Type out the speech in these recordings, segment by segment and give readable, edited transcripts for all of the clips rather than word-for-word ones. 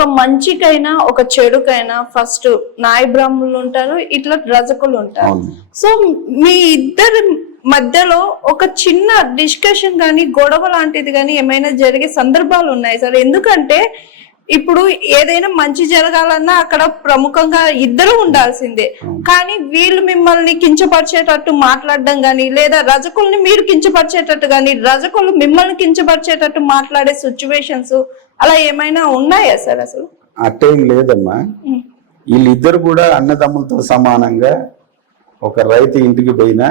ఒక మంచికైనా ఒక చెడుకైనా ఫస్ట్ నాయ బ్రాహ్మణులు ఉంటారు, ఇట్లా రజకులు ఉంటారు. సో మీ ఇద్దరి మధ్యలో ఒక చిన్న డిస్కషన్ కానీ గొడవ లాంటిది కానీ ఏమైనా జరిగే సందర్భాలు ఉన్నాయి సార్? ఎందుకంటే ఇప్పుడు ఏదైనా మంచి జరగాలన్నా అక్కడ ప్రముఖంగా ఇద్దరు ఉండాల్సిందే, కానీ వీళ్ళు మిమ్మల్ని కించపరిచేటట్టు మాట్లాడడం కానీ, లేదా రజకుల్ని మీరు కించపరిచేటట్టు కానీ రజకులు మిమ్మల్ని కించపరిచేటట్టు మాట్లాడే సిచ్యువేషన్స్ అలా ఏమైనా ఉన్నాయా సార్? అసలు అట్టేం లేదమ్మా. వీళ్ళిద్దరు కూడా అన్నదమ్ములతో సమానంగా ఒక రైతు ఇంటికి పోయినా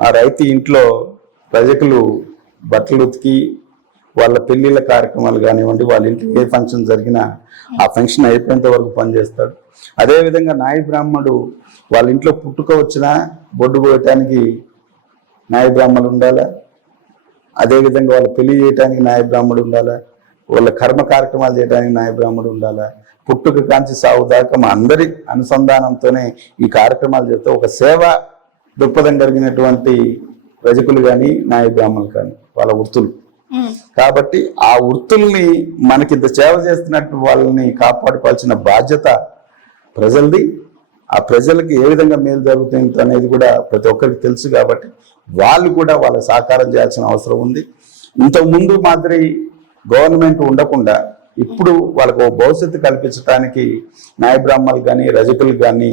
ఆ రైతు ఇంట్లో రజకులు బట్టలు ఉతికి వాళ్ళ పెళ్లిళ్ళ కార్యక్రమాలు కానివ్వండి, వాళ్ళ ఇంటికి ఏ ఫంక్షన్ జరిగినా ఆ ఫంక్షన్ అయిపోయేంత వరకు పనిచేస్తాడు. అదేవిధంగా నాయ బ్రాహ్మణుడు వాళ్ళ ఇంట్లో పుట్టుక వచ్చినా బొడ్డు పోయటానికి నాయ బ్రాహ్మణుడు ఉండాలా, అదేవిధంగా వాళ్ళ పెళ్లి చేయడానికి నాయ బ్రాహ్మణుడు ఉండాలా, వాళ్ళ కర్మ కార్యక్రమాలు చేయడానికి నాయ బ్రాహ్మణుడు ఉండాలా. పుట్టుక కాంచి సాగు దాకా మా అందరి అనుసంధానంతోనే ఈ కార్యక్రమాలు చేస్తే ఒక సేవ దృక్పథం కలిగినటువంటి రజకులు కానీ నాయ బ్రాహ్మణులు కానీ వాళ్ళ వృత్తులు కాబట్టి ఆ వృత్తుల్ని మనకింత సేవ చేస్తున్నట్టు వాళ్ళని కాపాడుకోవాల్సిన బాధ్యత ప్రజలది. ఆ ప్రజలకి ఏ విధంగా మేలు జరుగుతుంది అనేది కూడా ప్రతి ఒక్కరికి తెలుసు కాబట్టి వాళ్ళు కూడా వాళ్ళకి సహకారం చేయాల్సిన అవసరం ఉంది. ఇంతకుముందు మాదిరి గవర్నమెంట్ ఉండకుండా ఇప్పుడు వాళ్ళకు భవిష్యత్తు కల్పించడానికి నాయ బ్రాహ్మణులు కానీ రజకులు కానీ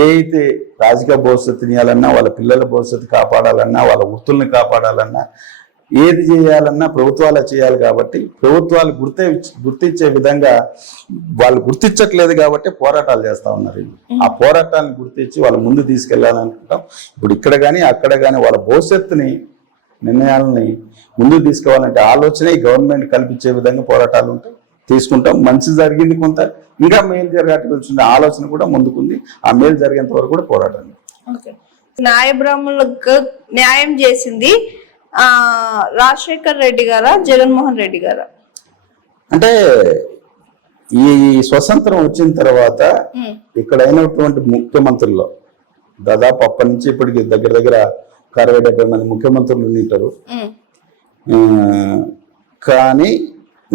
ఏ అయితే రాజకీయ భవిష్యత్తుని ఇవ్వాలన్నా, వాళ్ళ పిల్లల భవిష్యత్తు కాపాడాలన్నా, వాళ్ళ వృత్తుల్ని కాపాడాలన్నా, ఏది చేయాలన్నా ప్రభుత్వాలు చేయాలి. కాబట్టి ప్రభుత్వాలు గుర్తించే విధంగా వాళ్ళు గుర్తించట్లేదు కాబట్టి పోరాటాలు చేస్తూ ఉన్నారు. ఆ పోరాటాలను గుర్తించి వాళ్ళ ముందు తీసుకెళ్లాలనుకుంటాం. ఇప్పుడు ఇక్కడ కానీ అక్కడ కానీ వాళ్ళ భవిష్యత్తుని నిర్ణయాలని ముందుకు తీసుకోవాలంటే ఆలోచన ఈ గవర్నమెంట్ కల్పించే విధంగా పోరాటాలు ఉంటాయి, తీసుకుంటాం. మంచి జరిగింది కొంత, ఇంకా మేలు జరగాల్సిన ఆలోచన కూడా ముందుకుంది. ఆ మేలు జరిగేంత వరకు కూడా పోరాటం. న్యాయ బ్రాహ్మణులకు న్యాయం చేసింది రాజశేఖర్ రెడ్డి గారా, జగన్మోహన్ రెడ్డి గారా? అంటే ఈ స్వతంత్రం వచ్చిన తర్వాత ఇక్కడ అయినటువంటి ముఖ్యమంత్రుల్లో దాదాపు అప్పటి నుంచి ఇప్పటికి దగ్గర దగ్గర 60-70 మంది ముఖ్యమంత్రులు ఉంటారు. కానీ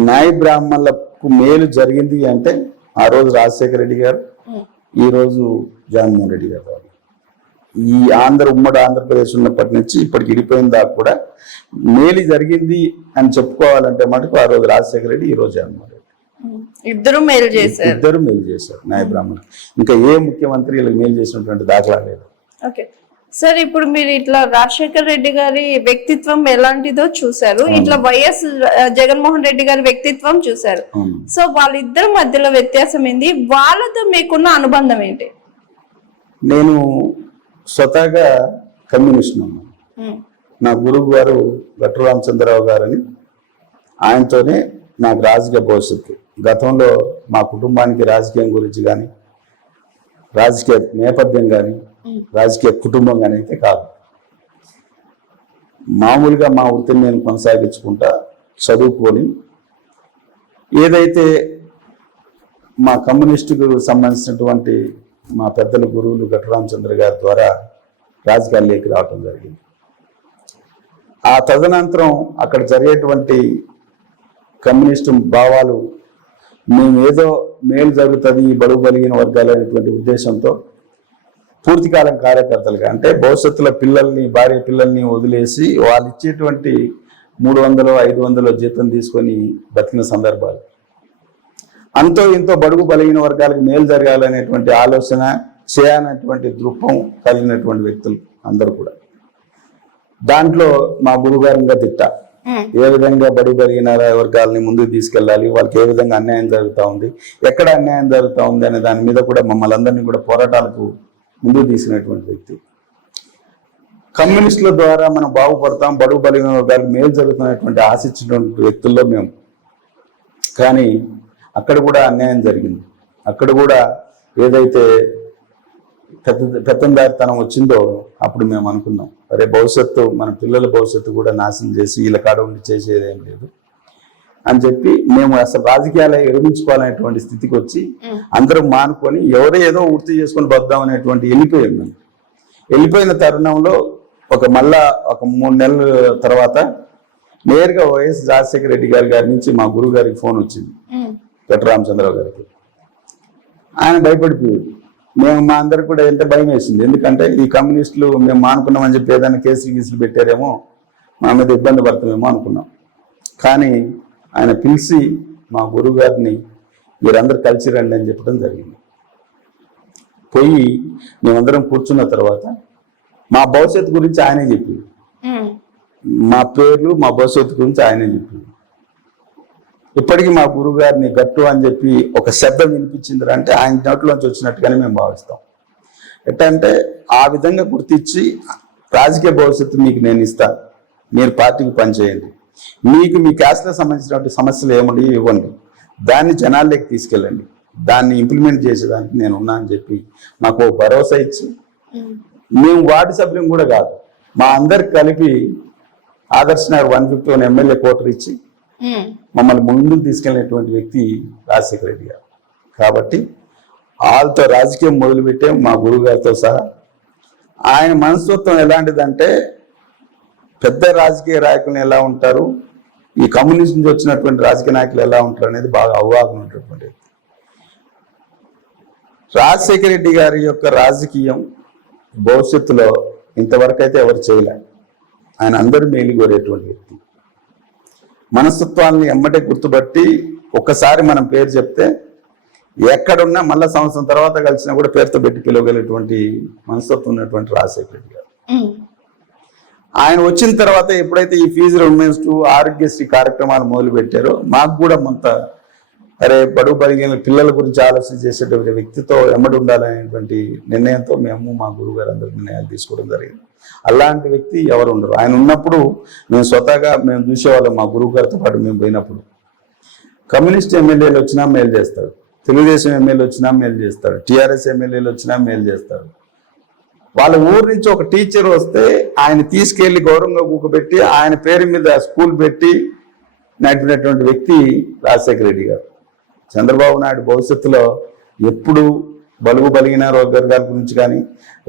నాయ బ్రాహ్మణులకు మేలు జరిగింది అంటే ఆ రోజు రాజశేఖర రెడ్డి గారు, ఈ రోజు జగన్మోహన్ రెడ్డి గారు. ఈ ఉమ్మడి ఆంధ్రప్రదేశ్ ఉన్నప్పటి నుంచి ఇప్పటికి ఇడిపోయిన దాకా కూడా మేలు జరిగింది అని చెప్పుకోవాలంటే మటుకు ఆ రోజు రాజశేఖర రెడ్డి, ఈ రోజు జగన్మోహన్ రెడ్డి ఇద్దరు మేలు చేశారు నాయ బ్రాహ్మణులు. ఇంకా ఏ ముఖ్యమంత్రి వీళ్ళకి మేలు చేసినటువంటి దాఖలా లేదు. ఓకే సార్, ఇప్పుడు మీరు ఇట్లా రాజశేఖర్ రెడ్డి గారి వ్యక్తిత్వం ఎలాంటిదో చూసారు, ఇట్లా వైఎస్ జగన్మోహన్ రెడ్డి గారి వ్యక్తిత్వం చూసారు. సో వాళ్ళిద్దరి మధ్యలో వ్యత్యాసం ఏంది? వాళ్ళతో మీకున్న అనుబంధం ఏంటి? నేను స్వతహాగా కమ్యూనిస్ట్ అన్నాను. నా గురువు గారు గట్టు రామచంద్రరావు గారని, ఆయనతోనే నాకు రాజకీయ భవిష్యత్తు. గతంలో మా కుటుంబానికి రాజకీయం గురించి కానీ, రాజకీయ నేపథ్యం కానీ, రాజకీయ కుటుంబం కానీ అయితే కాదు. మామూలుగా మా వృత్తిని నేను కొనసాగించుకుంటా చదువుకొని ఏదైతే మా కమ్యూనిస్టుకు సంబంధించినటువంటి మా పెద్దల గురువులు గట్టు రామచంద్ర గారి ద్వారా రాజకీయాల్లోకి రావటం జరిగింది. ఆ తదనంతరం అక్కడ జరిగేటువంటి కమ్యూనిస్టు భావాలు మేము ఏదో మేలు జరుగుతుంది బడుగు బలిగిన వర్గాలు అనేటువంటి ఉద్దేశంతో పూర్తికాలం కార్యకర్తలుగా, అంటే భవిష్యత్తులో భార్య పిల్లల్ని వదిలేసి వాళ్ళు ఇచ్చేటువంటి 300-500 జీతం తీసుకొని బతికిన సందర్భాలు, అంతో ఇంతో బడుగు బలిగిన వర్గాలకు మేలు జరగాలనేటువంటి ఆలోచన చేయాలనేటువంటి దృక్పథం కలిగినటువంటి వ్యక్తులు అందరూ కూడా. దాంట్లో మా గురుగారంగా తిట్టా, ఏ విధంగా బడుగు బలిగిన వర్గాలని ముందుకు తీసుకెళ్ళాలి, వాళ్ళకి ఏ విధంగా అన్యాయం జరుగుతూ ఉంది, ఎక్కడ అన్యాయం జరుగుతూ ఉంది అనే దాని మీద కూడా మమ్మల్ని అందరినీ కూడా పోరాటాలకు ముందుకు తీసినటువంటి వ్యక్తి. కమ్యూనిస్టుల ద్వారా మనం బాగుపడతాం, బడుగు బలిగిన వర్గాలకు మేలు జరుగుతున్నటువంటి ఆశించినటువంటి వ్యక్తుల్లో మేము. కానీ అక్కడ కూడా అన్యాయం జరిగింది. అక్కడ కూడా ఏదైతే పెత్తందారితనం వచ్చిందో అప్పుడు మేము అనుకున్నాం, అరే భవిష్యత్తు మన పిల్లల భవిష్యత్తు కూడా నాశనం చేసి వీళ్ళ కాడ ఉండి చేసేదేం లేదు అని చెప్పి మేము అసలు రాజకీయాలు విరమించుకోవాలనేటువంటి స్థితికి వచ్చి అందరం మానుకొని ఎవరో ఏదో వృత్తి చేసుకొని బద్దాం అనేటువంటి వెళ్ళిపోయాం. మేము వెళ్ళిపోయిన తరుణంలో మళ్ళా ఒక 3 నెలల తర్వాత నేరుగా వైఎస్ రాజశేఖర రెడ్డి గారి నుంచి మా గురువు గారికి ఫోన్ వచ్చింది. వెంకటరామచంద్రరావు గారికి. ఆయన భయపడిపోయాడు. మేము మా అందరికి కూడా ఎంత భయం వేసింది, ఎందుకంటే ఈ కమ్యూనిస్టులు మేము మానుకున్నామని చెప్పి ఏదైనా కేసులు పెట్టారేమో, మా మీద ఇబ్బంది పడతామేమో అనుకున్నాం. కానీ ఆయన పిలిచి మా గురువు గారిని మీరందరూ కలిసి రండి అని చెప్పడం జరిగింది. పోయి మేమందరం కూర్చున్న తర్వాత మా భవిష్యత్తు గురించి ఆయనే చెప్పింది, మా పేర్లు మా భవిష్యత్తు గురించి ఆయనే చెప్పింది. ఇప్పటికీ మా గురువు గారిని గట్టు అని చెప్పి ఒక శబ్దం వినిపించింది అంటే ఆయన నోట్లోంచి వచ్చినట్టుగానే మేము భావిస్తాం. ఎట్టంటే ఆ విధంగా గుర్తించి రాజకీయ భవిష్యత్తు మీకు నేను ఇస్తాను, మీరు పార్టీకి పనిచేయండి, మీకు మీ క్యాస్ట్లకు సంబంధించినటువంటి సమస్యలు ఏమండి ఇవ్వండి, దాన్ని జనాల్లోకి తీసుకెళ్ళండి, దాన్ని ఇంప్లిమెంట్ చేసేదానికి నేను ఉన్నా అని చెప్పి మాకు భరోసా ఇచ్చి, మేము వార్డు సభ్యులం కూడా కాదు, మా అందరికి కలిపి ఆదర్శ్ నగర్ 151 ఎమ్మెల్యే కోటర్ ఇచ్చి మమ్మల్ని ముందుకు తీసుకెళ్ళినటువంటి వ్యక్తి రాజశేఖర రెడ్డి గారు. కాబట్టి వాళ్ళతో రాజకీయం మొదలుపెట్టే మా గురువు గారితో సహా. ఆయన మనస్తత్వం ఎలాంటిదంటే పెద్ద రాజకీయ నాయకులు ఎలా ఉంటారు, ఈ కమ్యూనిస్ట్ నుంచి వచ్చినటువంటి రాజకీయ నాయకులు ఎలా ఉంటారు అనేది బాగా అవగాహన ఉన్నటువంటి వ్యక్తి. రాజశేఖర రెడ్డి గారి యొక్క రాజకీయం భవిష్యత్తులో ఇంతవరకు అయితే ఎవరు చేయలే. ఆయన అందరూ మేలు కోరేటువంటి వ్యక్తి. మనస్తత్వాన్ని ఎమ్మటే గుర్తుపట్టి ఒక్కసారి మనం పేరు చెప్తే ఎక్కడున్నా మళ్ళా సంవత్సరం తర్వాత కలిసినా కూడా పేరుతో పెట్టి పిలవగలిగినటువంటి మనస్తత్వం ఉన్నటువంటి రాజశేఖర రెడ్డి గారు. ఆయన వచ్చిన తర్వాత ఎప్పుడైతే ఈ ఫీజు రిమెంబర్స్ ఆరోగ్యశ్రీ కార్యక్రమాలు మొదలు పెట్టారో మాకు కూడా కొంత అరే బడుగు బలిగిన పిల్లల గురించి ఆలోచన చేసేటువంటి వ్యక్తితో ఎమ్మడి ఉండాలనేటువంటి నిర్ణయంతో మేము మా గురువు గారు అందరూ నిర్ణయాలు తీసుకోవడం జరిగింది. అలాంటి వ్యక్తి ఎవరు ఉండరు. ఆయన ఉన్నప్పుడు మేము స్వతహాగా మేము చూసేవాళ్ళం. మా గురువు గారితో పాటు మేము పోయినప్పుడు కమ్యూనిస్ట్ ఎమ్మెల్యేలు వచ్చినా మేలు చేస్తాడు, తెలుగుదేశం ఎమ్మెల్యేలు వచ్చినా మేలు చేస్తాడు, టీఆర్ఎస్ ఎమ్మెల్యేలు వచ్చినా మేలు చేస్తాడు. వాళ్ళ ఊరు నుంచి ఒక టీచర్ వస్తే ఆయన తీసుకెళ్లి గౌరవంగా కూకబెట్టి ఆయన పేరు మీద స్కూల్ పెట్టి నడిపినటువంటి వ్యక్తి రాజశేఖర రెడ్డి గారు. చంద్రబాబు నాయుడు భవిష్యత్తులో ఎప్పుడు బలుగు బలిగిన వర్గాల గురించి కానీ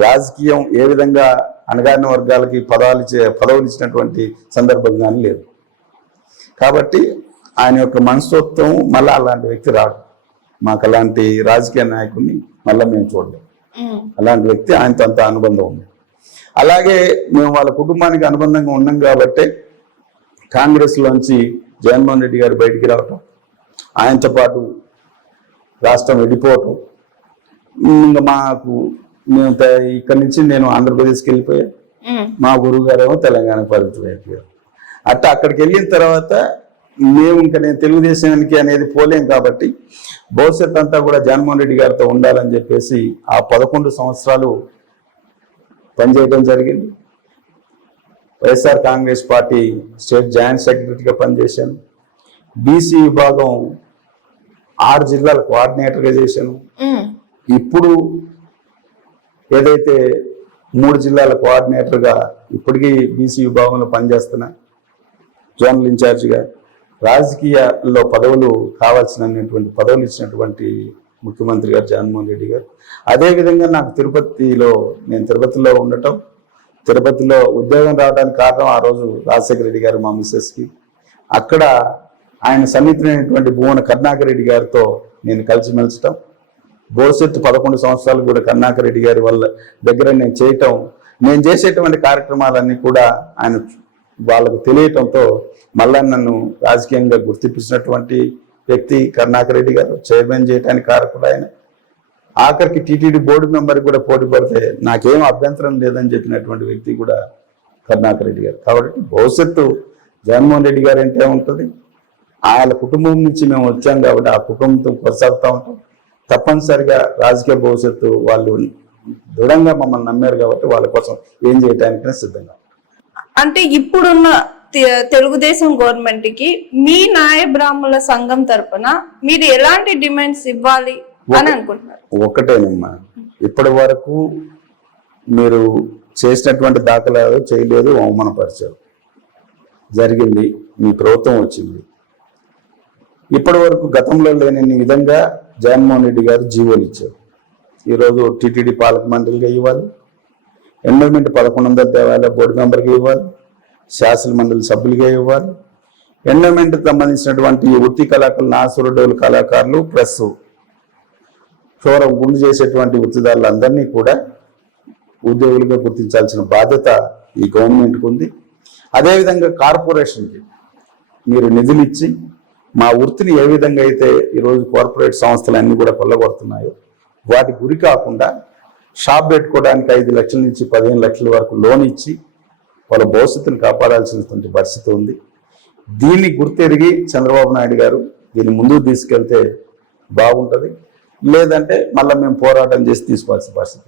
రాజకీయం ఏ విధంగా అణగారిన వర్గాలకి పదవులు ఇచ్చినటువంటి సందర్భం కానీ లేదు. కాబట్టి ఆయన యొక్క మనస్తత్వం మళ్ళీ అలాంటి వ్యక్తి రాడు. మాకు అలాంటి రాజకీయ నాయకుడిని మళ్ళీ మేము చూడలేం. అలాంటి వ్యక్తి ఆయనతో అంత అనుబంధం ఉంది. అలాగే మేము వాళ్ళ కుటుంబానికి అనుబంధంగా ఉన్నాం కాబట్టి కాంగ్రెస్లోంచి జగన్మోహన్ రెడ్డి గారు బయటికి రావటం, ఆయనతో పాటు రాష్ట్రం వెళ్ళిపోవటం, ఇంకా మాకు మేము ఇక్కడి నుంచి నేను ఆంధ్రప్రదేశ్కి వెళ్ళిపోయా, మా గురువు గారేమో తెలంగాణకు పరిమితం అయిపోయారు. అట్లా అక్కడికి వెళ్ళిన తర్వాత మేము ఇంకా నేను తెలుగుదేశానికి అనేది పోలేం కాబట్టి భవిష్యత్ అంతా కూడా జగన్మోహన్ రెడ్డి గారితో ఉండాలని చెప్పేసి ఆ 11 సంవత్సరాలు పనిచేయడం జరిగింది. YSR Congress party state joint సెక్రటరీగా పనిచేశాను. బీసీ విభాగం 6 జిల్లాల కోఆర్డినేటర్గా చేశాను. ఇప్పుడు ఏదైతే 3 జిల్లాల కోఆర్డినేటర్గా ఇప్పటికీ బీసీ విభాగంలో పనిచేస్తున్నా, జోనల్ ఇన్ఛార్జిగా. రాజకీయాల్లో పదవులు కావాల్సినటువంటి పదవులు ఇచ్చినటువంటి ముఖ్యమంత్రి గారు జగన్మోహన్ రెడ్డి గారు. అదేవిధంగా నాకు నేను తిరుపతిలో ఉండటం, తిరుపతిలో ఉద్యోగం రావడానికి కారణం ఆ రోజు రాజశేఖర రెడ్డి గారు మా మిస్సెస్కి. అక్కడ ఆయన సన్నిహితులైనటువంటి భువన కరుణాకర్ రెడ్డి గారితో నేను కలిసిమెలిచటం, భవిష్యత్తు 11 సంవత్సరాలు కూడా కరుణాకర్ రెడ్డి గారి దగ్గర నేను చేయటం, నేను చేసేటువంటి కార్యక్రమాలన్నీ కూడా ఆయన వాళ్ళకు తెలియటంతో మళ్ళా నన్ను రాజకీయంగా గుర్తించినటువంటి వ్యక్తి కరుణాకర్ రెడ్డి గారు. చైర్మన్ చేయడానికి కారకుడు ఆయన. ఆఖరికి టీటీడీ బోర్డు మెంబర్కి కూడా పోటీ పడితే నాకేం అభ్యంతరం లేదని చెప్పినటువంటి వ్యక్తి కూడా కరుణాకర్ రెడ్డి గారు. కాబట్టి భవిష్యత్తు జగన్మోహన్ రెడ్డి గారు అంటే ఉంటుంది. ఆయన కుటుంబం నుంచి మేము వచ్చాం కాబట్టి ఆ కుటుంబంతో కొనసాగుతూ ఉంటాం. తప్పనిసరిగా రాజకీయ భవిష్యత్తు వాళ్ళు దృఢంగా మమ్మల్ని నమ్మారు కాబట్టి వాళ్ళ కోసం ఏం చేయడానికైనా సిద్ధంగా. అంటే ఇప్పుడున్న తెలుగుదేశం గవర్నమెంట్ కి మీ న్యాయ బ్రాహ్మణుల సంఘం తరపున మీరు ఎలాంటి డిమాండ్స్ ఇవ్వాలి అని అనుకుంటున్నారు? ఒకటేనమ్మా, ఇప్పటి వరకు మీరు చేసినటువంటి దాఖలాలు చేయలేదు, అవమానపరిచారు, జరిగింది. మీ ప్రభుత్వం వచ్చింది. ఇప్పటి వరకు గతంలో లేని విధంగా జగన్మోహన్ రెడ్డి గారు జీవోలు ఇచ్చారు. ఈరోజు టీటీడీ పాలక మండలిగా ఇవ్వాలి, ఎన్విరాన్మెంట్ 1100 దేవాలయ బోర్డు మెంబర్గా ఇవ్వాలి, శాసన మండలి సభ్యులుగా ఇవ్వాలి. ఎండోమెంట్కి సంబంధించినటువంటి వృత్తి కళాకారులు, నాసురుడోలు కళాకారులు ప్లస్ క్షోరం గుండు చేసేటువంటి వృత్తిదారులందరినీ కూడా ఉద్యోగులుగా గుర్తించాల్సిన బాధ్యత ఈ గవర్నమెంట్కి ఉంది. అదేవిధంగా కార్పొరేషన్కి మీరు నిధులు ఇచ్చి మా వృత్తిని ఏ విధంగా అయితే ఈరోజు కార్పొరేట్ సంస్థలు అన్నీ కూడా కొల్లగొడుతున్నాయో వాటి గురి కాకుండా షాప్ పెట్టుకోవడానికి 5 లక్షల నుంచి 15 లక్షల వరకు లోన్ ఇచ్చి వాళ్ళ భవిష్యత్తును కాపాడాల్సినటువంటి పరిస్థితి ఉంది. దీన్ని గుర్తెరిగి చంద్రబాబు నాయుడు గారు దీన్ని ముందుకు తీసుకెళ్తే బాగుంటుంది. లేదంటే మళ్ళీ మేము పోరాటం చేసి తీసుకోవాల్సిన పరిస్థితి.